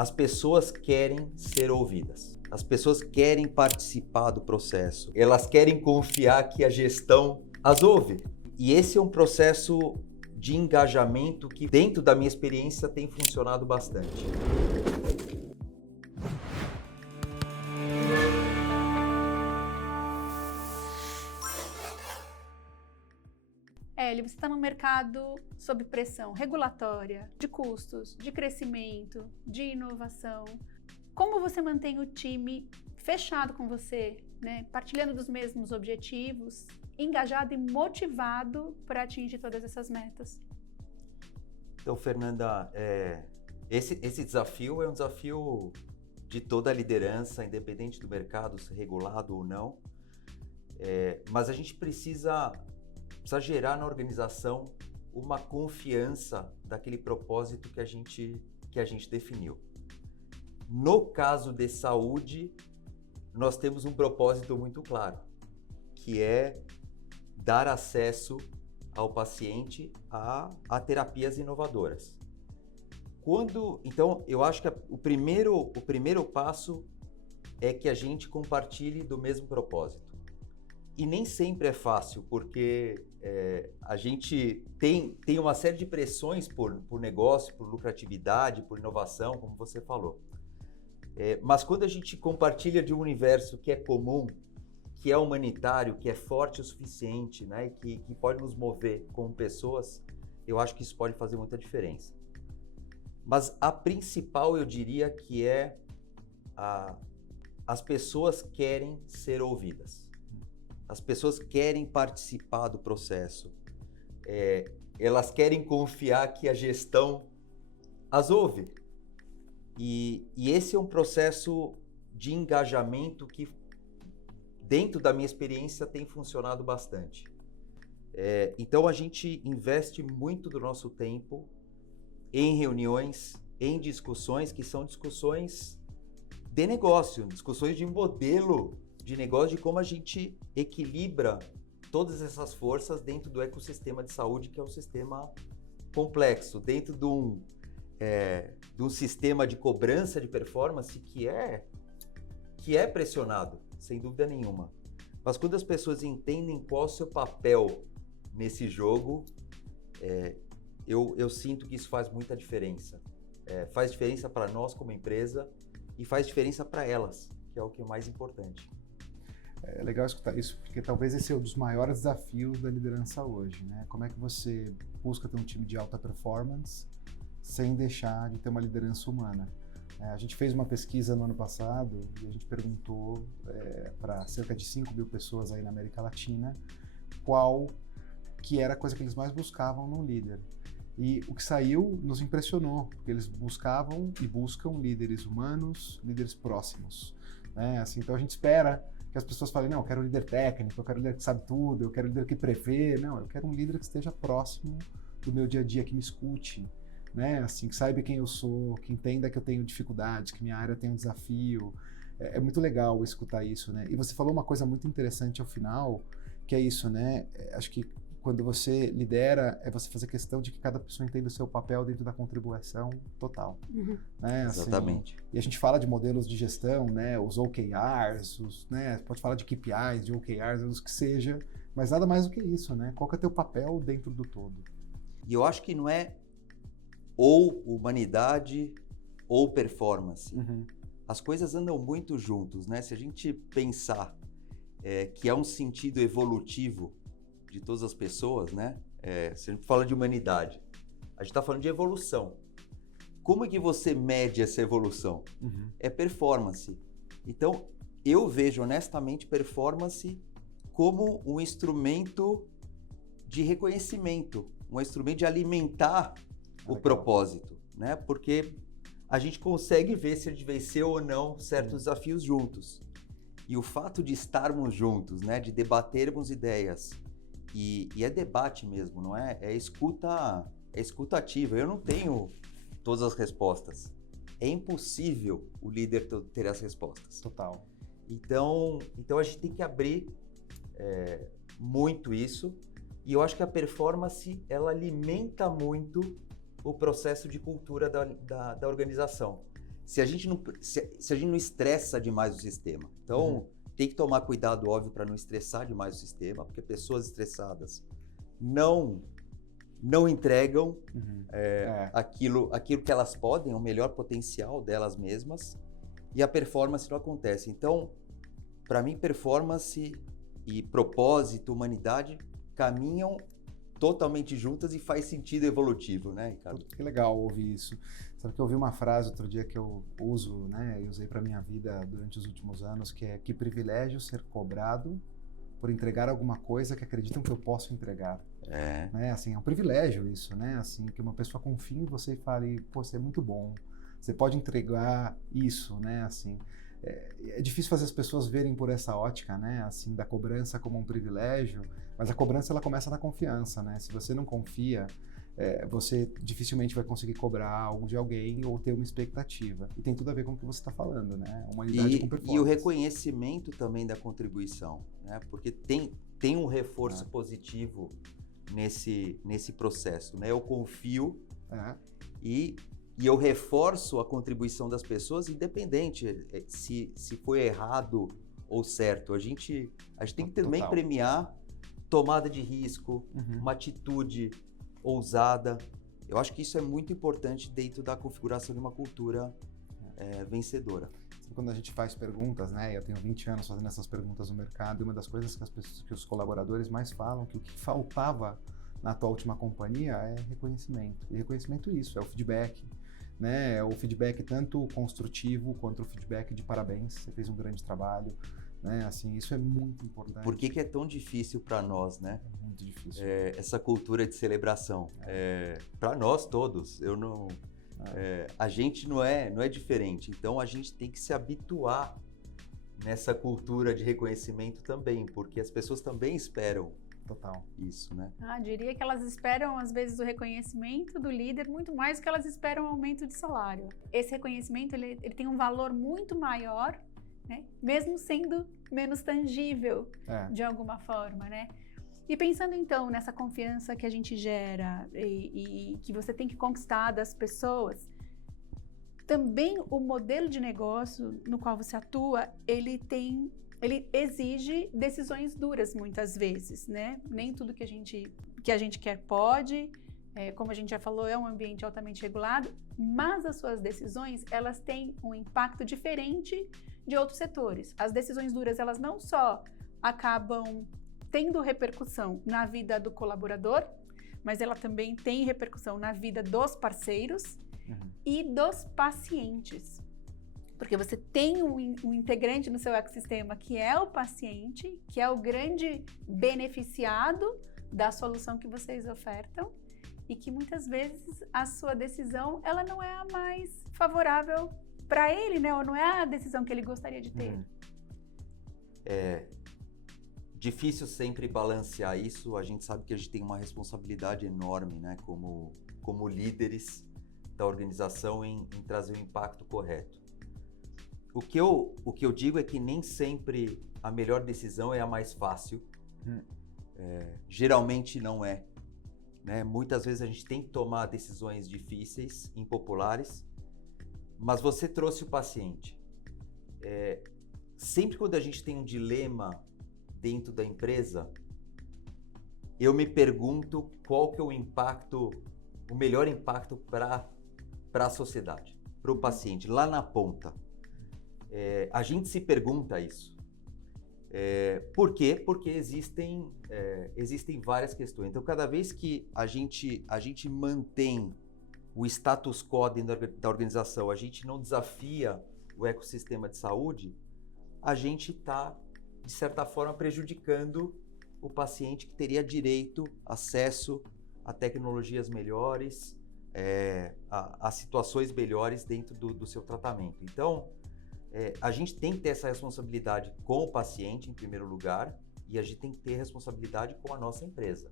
as pessoas querem ser ouvidas. As pessoas querem participar do processo. Elas querem confiar que a gestão as ouve. E esse é um processo de engajamento que, dentro da minha experiência, tem funcionado bastante. Hélio, você está num mercado sob pressão regulatória, de custos, de crescimento, de inovação. Como você mantém o time fechado com você, né, partilhando dos mesmos objetivos, engajado e motivado para atingir todas essas metas? Então, Fernanda, esse desafio é um desafio de toda a liderança, independente do mercado ser regulado ou não. Mas a gente precisa gerar na organização uma confiança daquele propósito que a gente definiu. No caso de saúde, nós temos um propósito muito claro, que é dar acesso ao paciente a terapias inovadoras. Então, eu acho que o primeiro passo é que a gente compartilhe do mesmo propósito. E nem sempre é fácil, porque a gente tem uma série de pressões por negócio, por lucratividade, por inovação, como você falou. Mas quando a gente compartilha de um universo que é comum, que é humanitário, que é forte o suficiente, né, e que pode nos mover como pessoas, eu acho que isso pode fazer muita diferença. Mas a principal, eu diria, que as pessoas querem ser ouvidas. As pessoas querem participar do processo. Elas querem confiar que a gestão as ouve. E esse é um processo de engajamento que, dentro da minha experiência, tem funcionado bastante. Então, a gente investe muito do nosso tempo em reuniões, em discussões que são discussões de negócio, discussões de modelo de negócio, de como a gente equilibra todas essas forças dentro do ecossistema de saúde, que é um sistema complexo, dentro de um sistema de cobrança de performance que é pressionado, sem dúvida nenhuma. Mas quando as pessoas entendem qual é o seu papel nesse jogo, eu sinto que isso faz muita diferença. Faz diferença para nós como empresa e faz diferença para elas, que é o que é mais importante. É legal escutar isso, porque talvez esse é um dos maiores desafios da liderança hoje, né? Como é que você busca ter um time de alta performance sem deixar de ter uma liderança humana? A gente fez uma pesquisa no ano passado e a gente perguntou para cerca de 5.000 pessoas aí na América Latina qual que era a coisa que eles mais buscavam num líder. E o que saiu nos impressionou, porque eles buscavam e buscam líderes humanos, líderes próximos, né? Assim, então a gente espera que as pessoas falem, não, eu quero um líder técnico, eu quero um líder que sabe tudo, eu quero um líder que prevê. Não, eu quero um líder que esteja próximo do meu dia a dia, que me escute, né? Assim, que saiba quem eu sou, que entenda que eu tenho dificuldades, que minha área tem um desafio. É muito legal escutar isso, né? E você falou uma coisa muito interessante ao final, que é isso, né? Acho que quando você lidera, é você fazer questão de que cada pessoa entenda o seu papel dentro da contribuição total. Uhum. Né? Exatamente. Assim, e a gente fala de modelos de gestão, né? Os OKRs, né? Pode falar de KPIs, de OKRs, os que seja, mas nada mais do que isso, né? Qual que é o teu papel dentro do todo? E eu acho que não é ou humanidade ou performance. Uhum. As coisas andam muito juntos, né? Se a gente pensar que é um sentido evolutivo de todas as pessoas, né? Se a gente fala de humanidade, a gente está falando de evolução. Como é que você mede essa evolução? Uhum. É performance. Então, eu vejo honestamente performance como um instrumento de reconhecimento, um instrumento de alimentar o propósito, né? Porque a gente consegue ver se a gente venceu ou não certos desafios juntos. E o fato de estarmos juntos, né? De debatermos ideias, e é debate mesmo, não é? É escuta ativa. Eu não tenho todas as respostas. É impossível o líder ter as respostas. Total. Então a gente tem que abrir muito isso. E eu acho que a performance, ela alimenta muito o processo de cultura da organização. se a gente não estressa demais o sistema. Então, tem que tomar cuidado, óbvio, para não estressar demais o sistema, porque pessoas estressadas não entregam aquilo que elas podem, o melhor potencial delas mesmas, e a performance não acontece. Então, para mim, performance e propósito, humanidade, caminham totalmente juntas e faz sentido evolutivo, né, Ricardo? Que legal ouvir isso. Sabe que eu ouvi uma frase outro dia que eu uso, né, e usei para minha vida durante os últimos anos, que é: que privilégio ser cobrado por entregar alguma coisa que acreditam que eu posso entregar. Né? Assim, é um privilégio isso, né? Assim, que uma pessoa confie em você e fale: pô, você é muito bom, você pode entregar isso, né? Assim, é difícil fazer as pessoas verem por essa ótica, né? Assim, da cobrança como um privilégio, mas a cobrança ela começa na confiança, né? Se você não confia, você dificilmente vai conseguir cobrar algo de alguém ou ter uma expectativa. E tem tudo a ver com o que você está falando, né? Humanidade com performance. E o reconhecimento também da contribuição, né? Porque tem um reforço positivo nesse processo, né? Eu confio e eu reforço a contribuição das pessoas, independente se foi errado ou certo. A gente tem que também premiar tomada de risco, uma atitude ousada. Eu acho que isso é muito importante dentro da configuração de uma cultura vencedora. Quando a gente faz perguntas, né? Eu tenho 20 anos fazendo essas perguntas no mercado, e uma das coisas que os colaboradores mais falam, que o que faltava na tua última companhia é reconhecimento. E reconhecimento é o feedback, né? É o feedback tanto construtivo quanto o feedback de parabéns, você fez um grande trabalho, né? Assim, isso é muito importante. Por que é tão difícil para nós, né? É muito difícil. Essa cultura de celebração. Para nós todos, a gente não é diferente. Então a gente tem que se habituar nessa cultura de reconhecimento também, porque as pessoas também esperam isso, né? Diria que elas esperam, às vezes, o reconhecimento do líder muito mais do que elas esperam o aumento de salário. Esse reconhecimento, ele tem um valor muito maior, né? Mesmo sendo menos tangível, de alguma forma, né? E pensando, então, nessa confiança que a gente gera e que você tem que conquistar das pessoas, também o modelo de negócio no qual você atua, ele exige decisões duras muitas vezes, né? Nem tudo que a gente quer pode, como a gente já falou, é um ambiente altamente regulado, mas as suas decisões, elas têm um impacto diferente de outros setores. As decisões duras, elas não só acabam tendo repercussão na vida do colaborador, mas ela também tem repercussão na vida dos parceiros e dos pacientes. Porque você tem um integrante no seu ecossistema que é o paciente, que é o grande beneficiado da solução que vocês ofertam e que muitas vezes a sua decisão ela não é a mais favorável para ele, né? Ou não é a decisão que ele gostaria de ter. É difícil sempre balancear isso. A gente sabe que a gente tem uma responsabilidade enorme, né? Como líderes da organização em trazer o impacto correto. O que eu digo é que nem sempre a melhor decisão é a mais fácil. Geralmente não é, né? Muitas vezes a gente tem que tomar decisões difíceis, impopulares, mas você trouxe o paciente. Sempre quando a gente tem um dilema dentro da empresa, eu me pergunto qual que é o melhor impacto para a sociedade, para o paciente, lá na ponta. A gente se pergunta isso. Por quê? Porque existem várias questões. Então, cada vez que a gente mantém o status quo dentro da organização, a gente não desafia o ecossistema de saúde, a gente está, de certa forma, prejudicando o paciente que teria direito, acesso a tecnologias melhores, a situações melhores dentro do seu tratamento. Então, a gente tem que ter essa responsabilidade com o paciente, em primeiro lugar, e a gente tem que ter responsabilidade com a nossa empresa.